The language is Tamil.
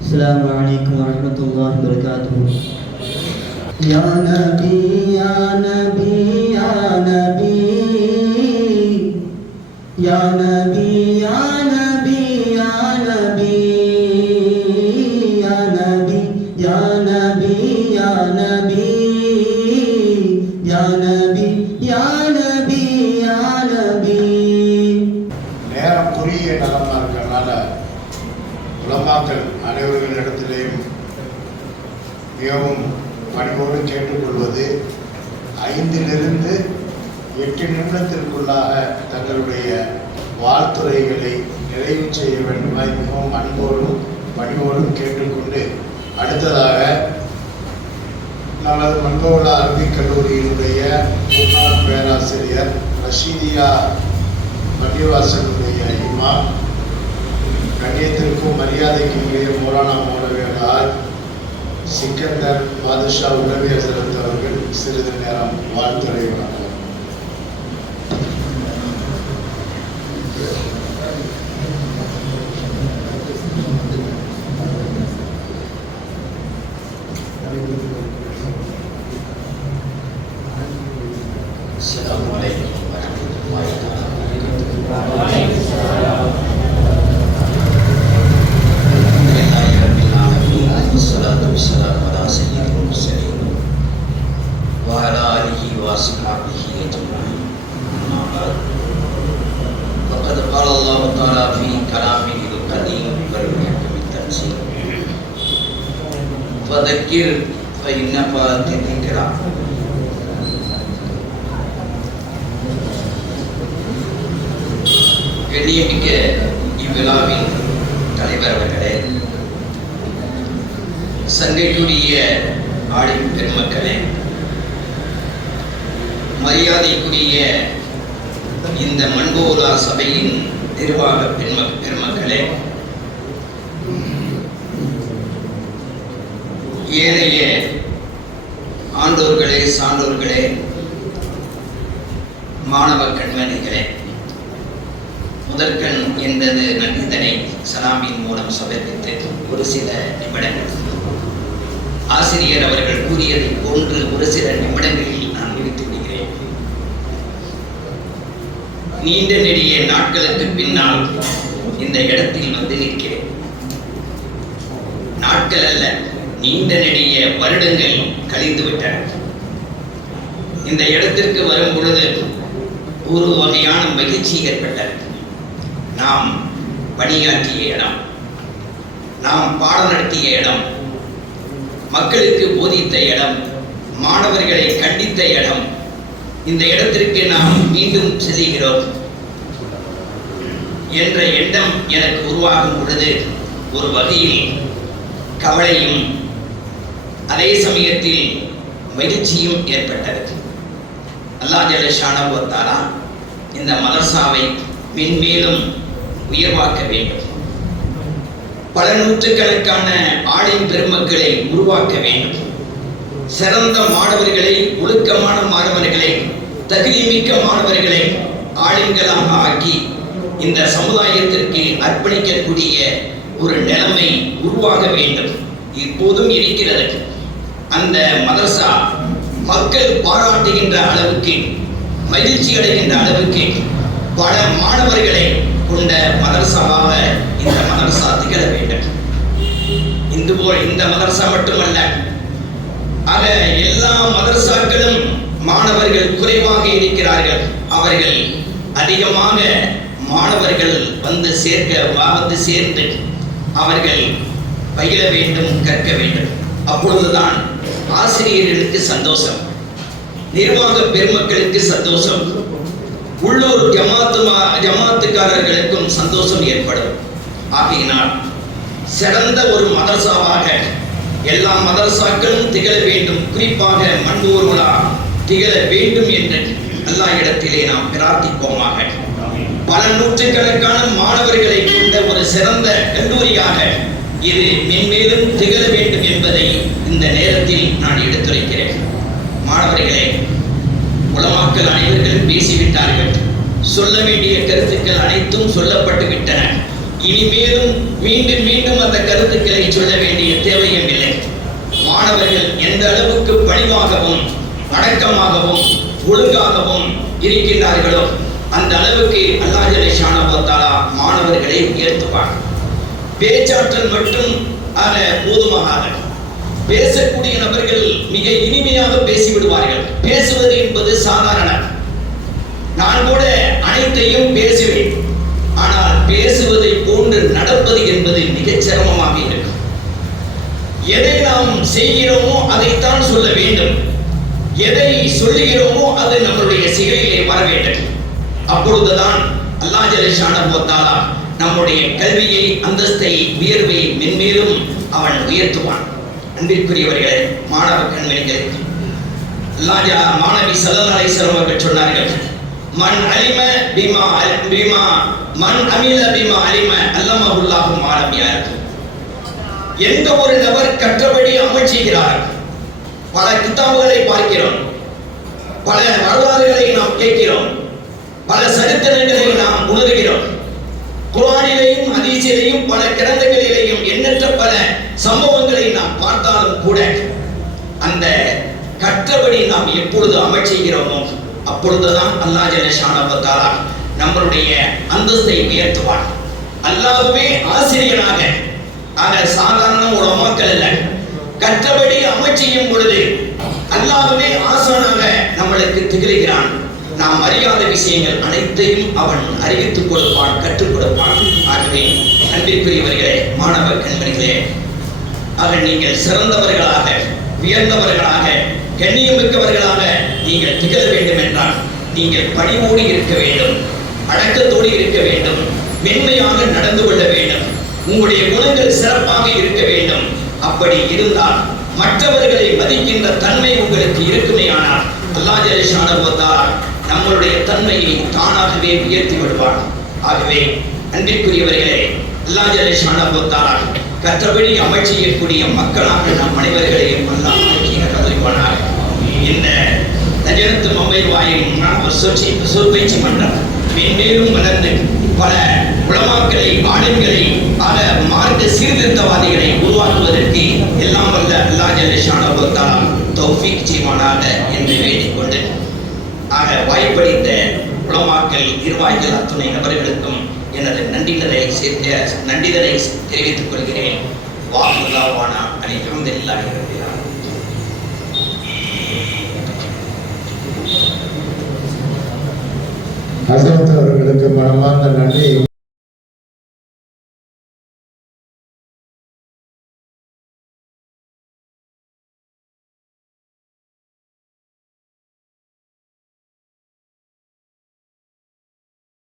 السلام عليكم ورحمة الله وبركاته. يا نبي يا نبي يا نبي يا نبي. உலமாக்கள் அனைவர்களிடத்திலேயும் மிகவும் பணிவோடு கேட்டுக்கொள்வது ஐந்திலிருந்து எட்டு நிமிடத்திற்குள்ளாக தங்களுடைய வாழ்த்துறைகளை நிறைவு செய்ய வேண்டுமாய் மிகவும் அன்போடும் பணிவோடும் கேட்டுக்கொண்டு அடுத்ததாக நமது மங்கோலா அரபிக் கல்லூரியினுடைய முன்னாள் பேராசிரியர் ரஷீதியா பள்ளிவாசனுடைய இமாம் கண்ணியத்திற்கும் மரியாதைக்கும் இடையே போராணா மோதவியதால் சிக்கந்தர் பாதுஷா உடனே சிறந்தவர்கள் சிறிது நேரம் வாழ்த்துறை வழங்கலாம் வதக்கீர் இன்னப்பா திணிக்கிறான் கண்ணியமிக்க இவ்விழாவின் தலைவர் அவர்களே சங்கைக்குரிய ஆடின் பெருமக்களே மரியாதைக்குரிய இந்த மண்போலா சபையின் நிர்வாக பெரும பெருமக்களே ஏழைய ஆண்டோர்களே சான்றோர்களே மாணவ கண்மணிகளே முதற்கண் என்பது நன்றிதனை சலாமின் மூலம் சமர்ப்பித்து ஒரு சில நிமிடங்கள். ஆசிரியர் அவர்கள் கூறியதை போன்று ஒரு சில நிமிடங்களில் நான் முடித்து விடுகிறேன். நீண்ட நெடிய நாட்களுக்கு பின்னால் இந்த இடத்தில் வந்து நிற்கிறேன். நாட்கள் அல்ல நீண்ட நெடிய வருடங்கள் கழிந்து விட்டன இந்த இடத்திற்கு வரும் பொழுது ஒரு வகையான மகிழ்ச்சி ஏற்பட்டது. நாம் பணியாற்றிய இடம் நாம் பாடம் நடத்திய இடம் மக்களுக்கு போதித்த இடம் மாணவர்களை கண்டித்த இடம் இந்த இடத்திற்கு நாம் மீண்டும் செல்கிறோம். என்ற எண்ணம் எனக்கு உருவாகும் பொழுது ஒரு வகையில் கவலையும் அதே சமயத்தில் மகிழ்ச்சியும் ஏற்பட்டது. அல்லாஹ் ஜலஷானவத்தாரா இந்த மதர்சாவை மென்மேலும் உயர்வாக்க வேண்டும். பல நூற்றுக்கணக்கான ஆளின் பெருமக்களை உருவாக்க வேண்டும். சிறந்த மாணவர்களை ஒழுக்கமான மாணவர்களை தகுதிமிக்க மாணவர்களை ஆளுங்களாக ஆக்கி இந்த சமுதாயத்திற்கு அர்ப்பணிக்கக்கூடிய ஒரு நிலைமை உருவாக வேண்டும். இப்போதும் இருக்கிறது. அந்த மதரசா மக்கள் பாராட்டுகின்ற அளவுக்கு மகிழ்ச்சி அடைகின்ற அளவுக்கு பல மாணவர்களை கொண்ட மதரசாவாக இந்த மதரசா திகழ வேண்டும். இந்து போல் இந்த மதரசா மட்டுமல்ல ஆக எல்லா மதரசாக்களும் மாணவர்கள் குறைவாக இருக்கிறார்கள். அவர்கள் அதிகமாக மாணவர்கள் வந்து சேர்க்க வந்து சேர்ந்து அவர்கள் பயில வேண்டும் கற்க வேண்டும். அப்பொழுதுதான் ஆசிரியர்களுக்கு சந்தோஷம். நிர்வாக பெருமக்களுக்கு சந்தோஷம். உள்ளூர் ஜமாத்துமா ஜமாத்துக்காரர்களுக்கும் சந்தோஷம் ஏற்படும். ஆகையினால் சிறந்த ஒரு மதரசாவாக எல்லா மதரசாக்களும் திகழ வேண்டும். குறிப்பாக மண்பூர்வலா திகழ வேண்டும் என்று எல்லா இடத்திலே நாம் பிரார்த்திப்போமாக. பல நூற்றுக்கணக்கான மாணவர்களை கொண்ட ஒரு சிறந்த கல்லூரியாக இது மென்மேலும் திகழ வேண்டும் என்பதை இந்த நேரத்தில் நான் எடுத்துரைக்கிறேன். மாணவர்களே உலமாக்கல் அனைவர்களும் பேசிவிட்டார்கள். சொல்ல வேண்டிய கருத்துக்கள் அனைத்தும் சொல்லப்பட்டு விட்டன இனிமேலும் மீண்டும் மீண்டும் அந்த கருத்துக்களை சொல்ல வேண்டிய தேவையும் இல்லை மாணவர்கள் எந்த அளவுக்கு பணிவாகவும் அடக்கமாகவும் ஒழுங்காகவும் இருக்கின்றார்களோ அந்த அளவுக்கு அல்லாஹ் ஜலேஷானா மாணவர்களை உயர்த்துவார்கள் பேச்சாற்றல் மட்டும் ஆக போதுமாகாது. பேசக்கூடிய நபர்கள் மிக இனிமையாக பேசிவிடுவார்கள். பேசுவது என்பது சாதாரண. நான் கூட அனைத்தையும் பேசுவேன். ஆனால் பேசுவதை போன்று நடப்பது என்பது மிகச் சிரமமாக இருக்கும். எதை நாம் செய்கிறோமோ அதைத்தான் சொல்ல வேண்டும். எதை சொல்லுகிறோமோ அது நம்மளுடைய செயலிலே வர வேண்டும் அப்பொழுதுதான் அல்லாஹ் ஜலிஷான போத்தாலா நம்முடைய கல்வியை அந்தஸ்தை உயர்வை மென்மேலும் அவன் உயர்த்துவான். அன்பிற்குரியவர்களே மாணவ கண்மணிகளே அல்லாஹ் மாணவி சல்லல்லாஹு அலைஹி அவர்கள் சொன்னார்கள் மண் அலிம பீமா பீமா மண் அமில பீமா அலிம அல்லமகுல்லாகும் மாணவியா இருக்கும் எந்த ஒரு நபர் கற்றபடி அமல் செய்கிறார்? பல கித்தாபுகளை பார்க்கிறோம் பல வரலாறுகளை நாம் கேட்கிறோம் பல சரித்திரங்களை நாம் உணர்கிறோம். குரானிலையும் ஹதீஸிலேயும் பல கிரந்தங்களிலேயும் எண்ணற்ற பல சம்பவங்களை நாம் பார்த்தாலும் கூட அந்த கற்றபடி நாம் எப்பொழுது அமைச்சுகிறோமோ அப்பொழுதுதான் அல்லாஹ் ஜல்லஷானவத்தாலா நம்மளுடைய அந்தஸ்தை உயர்த்துவான். அல்லாஹ்வே ஆசிரியனாக ஆக சாதாரண உலமாக்கள் அல்ல கற்றபடி அமைச்சியும் பொழுது அல்லாஹ்வே ஆசானாக நம்மளுக்கு திகழ்கிறான். நாம் அறியாத விஷயங்கள் அனைத்தையும் அவன் அறிவித்துக் கொடுப்பான் கற்றுக் கொடுப்பான். ஆகவே அன்பிற்குரியவர்களே மாணவ கண்மணிகளே ஆக நீங்கள் சிறந்தவர்களாக உயர்ந்தவர்களாக கண்ணியமிக்கவர்களாக நீங்கள் திகழ வேண்டும் என்றால் நீங்கள் பணிவோடு இருக்க வேண்டும் அடக்கத்தோடு இருக்க வேண்டும் மென்மையாக நடந்து கொள்ள வேண்டும் உங்களுடைய குணங்கள் சிறப்பாக இருக்க வேண்டும். அப்படி இருந்தால் மற்றவர்களை மதிக்கின்ற தன்மை உங்களுக்கு இருக்குமே ஆனால் அல்லாஹ் ஜலிஷானவத்தால் நம்மளுடைய தன்மையை தானாகவே உயர்த்தி விடுவான் ஆகவே அன்பிற்குரியவர்களே அல்லாஹ் ஜலிஷானவத்தால் கற்றபடி அமைச்சியக்கூடிய மக்களாக நம் அனைவர்களையும் எல்லாம் ஆக்கி இந்த நஜனத்து மம்பை வாயும் சொற்சி சொற்பயிற்சி மன்றம் மென்மேலும் வளர்ந்து பல உளமாக்களை ஆளுங்களை பல மார்க்க சீர்திருத்தவாதிகளை உருவாக்குவதற்கு எல்லாம் வல்ல அல்லா ஜல்லிஷான தௌஃபிக் செய்வானாக என்று வேண்டிக் கொண்டு ஆக வாய்ப்பளித்த உளமாக்கல் நிர்வாகிகள் அத்துணை நபர்களுக்கும் எனது நன்றிதலை சேர்த்த நன்றிதலை தெரிவித்துக் கொள்கிறேன். வாக்குதாவானா அனைத்தும் இல்லாமல் இருக்கிறார் அவர்களுக்கு மனமார்ந்த நன்றியை